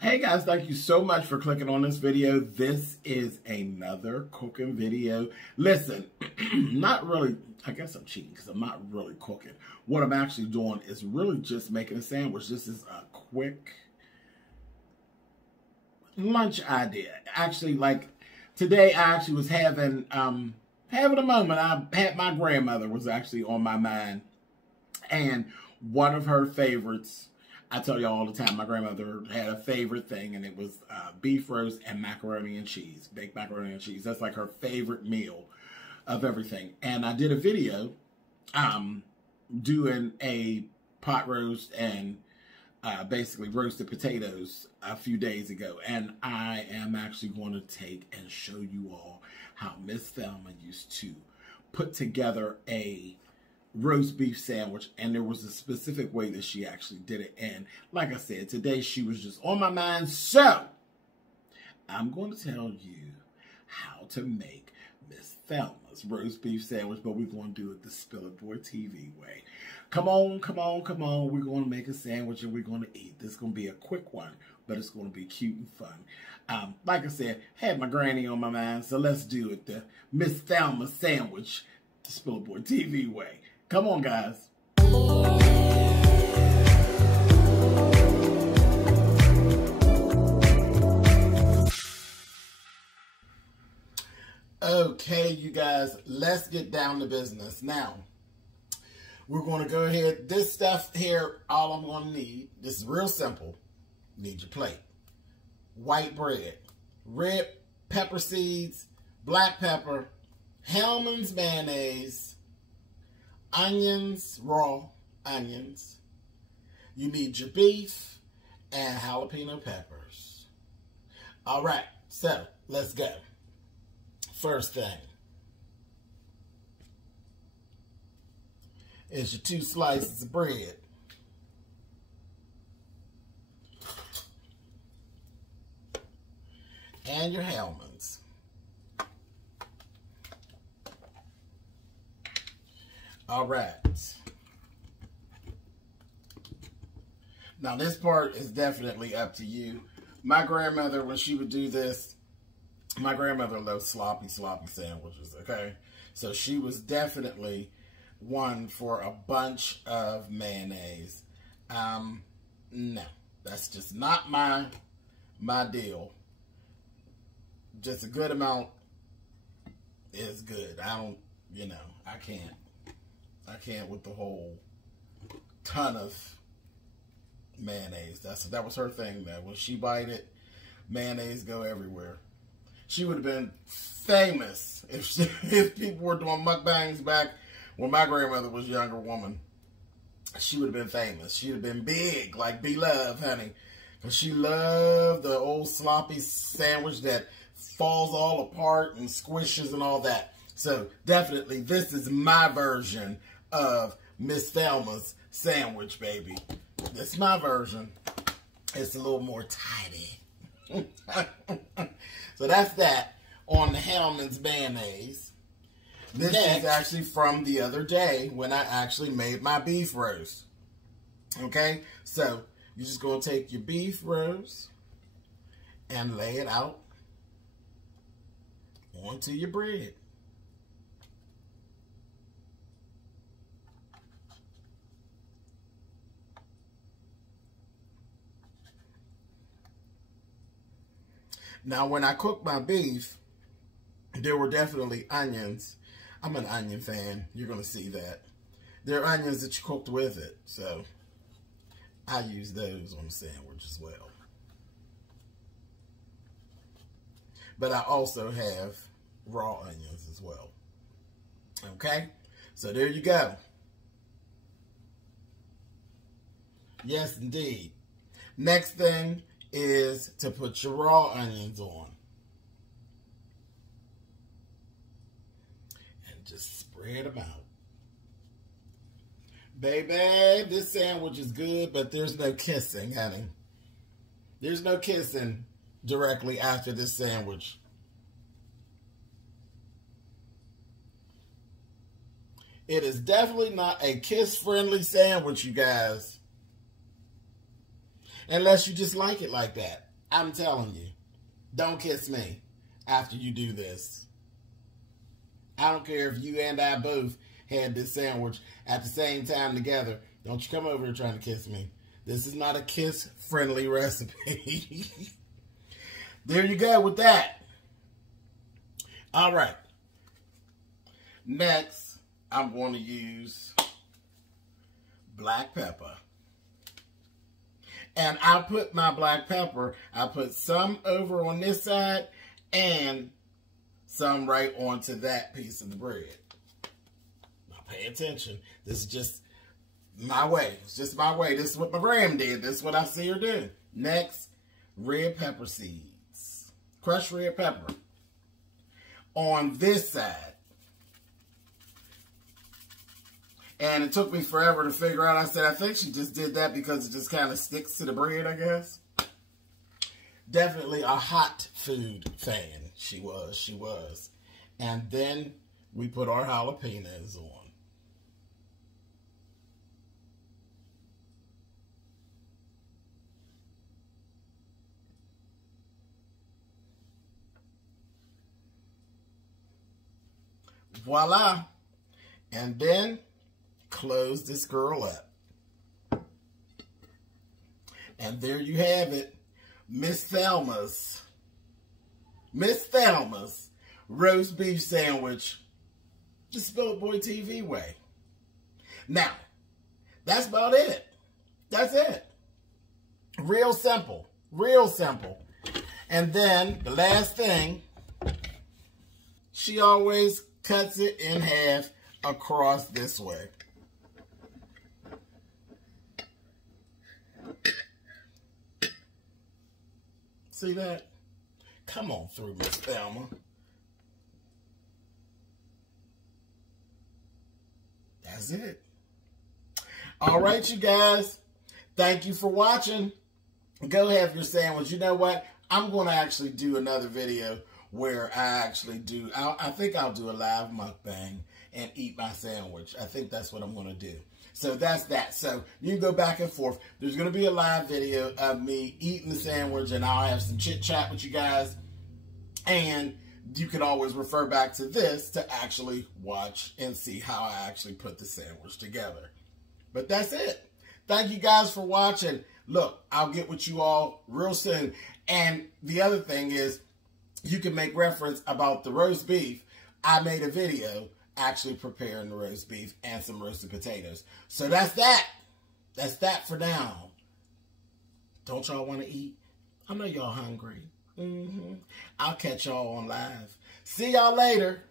Hey guys, thank you so much for clicking on this video. This is another cooking video. Listen, not really, I guess I'm cheating because I'm not really cooking. What I'm actually doing is really just making a sandwich. This is a quick lunch idea. Actually, like today I actually was having a moment. I had my grandmother was actually on my mind, and one of her favorites, I tell you all the time, my grandmother had a favorite thing, and it was beef roast and macaroni and cheese, baked macaroni and cheese. That's like her favorite meal of everything. And I did a video doing a pot roast and basically roasted potatoes a few days ago. And I am actually going to take and show you all how Miss Thelma used to put together a roast beef sandwich, and there was a specific way that she actually did it. And like I said, today she was just on my mind, so I'm going to tell you how to make Miss Thelma's roast beef sandwich, but we're going to do it the Spill It Boy TV way. Come on, come on, come on. We're going to make a sandwich and we're going to eat. This is going to be a quick one, but it's going to be cute and fun. Like I said, had my granny on my mind, so let's do it the Miss Thelma sandwich, the Spill It Boy TV way. Come on, guys. Okay, you guys, let's get down to business. Now, we're going to go ahead. This stuff here, all I'm going to need, this is real simple. You need your plate. White bread, red pepper seeds, black pepper, Hellmann's mayonnaise, onions, raw onions. You need your beef and jalapeno peppers. All right, so let's go. First thing is your 2 slices of bread. And your Hellmann's. All right. Now this part is definitely up to you. My grandmother, when she would do this, my grandmother loved sloppy sandwiches, okay? So she was definitely one for a bunch of mayonnaise. No, that's just not my deal. Just a good amount is good. I don't, you know, I can't with the whole ton of mayonnaise. That was her thing, man. When she bite it, mayonnaise go everywhere. She would have been famous if people were doing mukbangs back when my grandmother was a younger woman. She would have been famous. She would have been big, like B-Love, honey. Because she loved the old sloppy sandwich that falls all apart and squishes and all that. So definitely this is my version of Miss Thelma's sandwich, baby. This is my version. It's a little more tidy. So that's that on the Hellmann's mayonnaise. This is actually from the other day when I actually made my beef roast. Okay, so you're just going to take your beef roast and lay it out onto your bread. Now, when I cooked my beef, there were definitely onions. I'm an onion fan. You're going to see that. There are onions that you cooked with it. So, I use those on the sandwich as well. But I also have raw onions as well. Okay? So, there you go. Yes, indeed. Next thing is to put your raw onions on. And just spread them out. Baby, this sandwich is good, but there's no kissing, honey. There's no kissing directly after this sandwich. It is definitely not a kiss-friendly sandwich, you guys. Unless you just like it like that. I'm telling you, don't kiss me after you do this. I don't care if you and I both had this sandwich at the same time together. Don't you come over here trying to kiss me. This is not a kiss-friendly recipe. There you go with that. All right. Next, I'm going to use black pepper. And I put my black pepper, I put some over on this side and some right onto that piece of the bread. Now pay attention. This is just my way. It's just my way. This is what my gram did. This is what I see her do. Next, red pepper seeds. Crushed red pepper. On this side. And it took me forever to figure out. I said, I think she just did that because it just kind of sticks to the bread, I guess. Definitely a hot food fan. She was. And then we put our jalapenos on. Voila. And then close this girl up. And there you have it. Miss Thelma's roast beef sandwich. The Spillet Boy TV way. Now, that's about it. That's it. Real simple. Real simple. And then the last thing, she always cuts it in half across this way. See that? Come on through, Miss Thelma. That's it. All right, you guys. Thank you for watching. Go have your sandwich. You know what? I'm going to actually do another video where I actually do, I think I'll do a live mukbang and eat my sandwich. I think that's what I'm going to do. So that's that. So you can go back and forth. There's going to be a live video of me eating the sandwich, and I'll have some chit chat with you guys. And you can always refer back to this to actually watch and see how I actually put the sandwich together. But that's it. Thank you guys for watching. Look, I'll get with you all real soon. And the other thing is, you can make reference about the roast beef. I made a video actually preparing the roast beef and some roasted potatoes. So that's that. That's that for now. Don't y'all want to eat? I know y'all hungry. I'll catch y'all on live. See y'all later.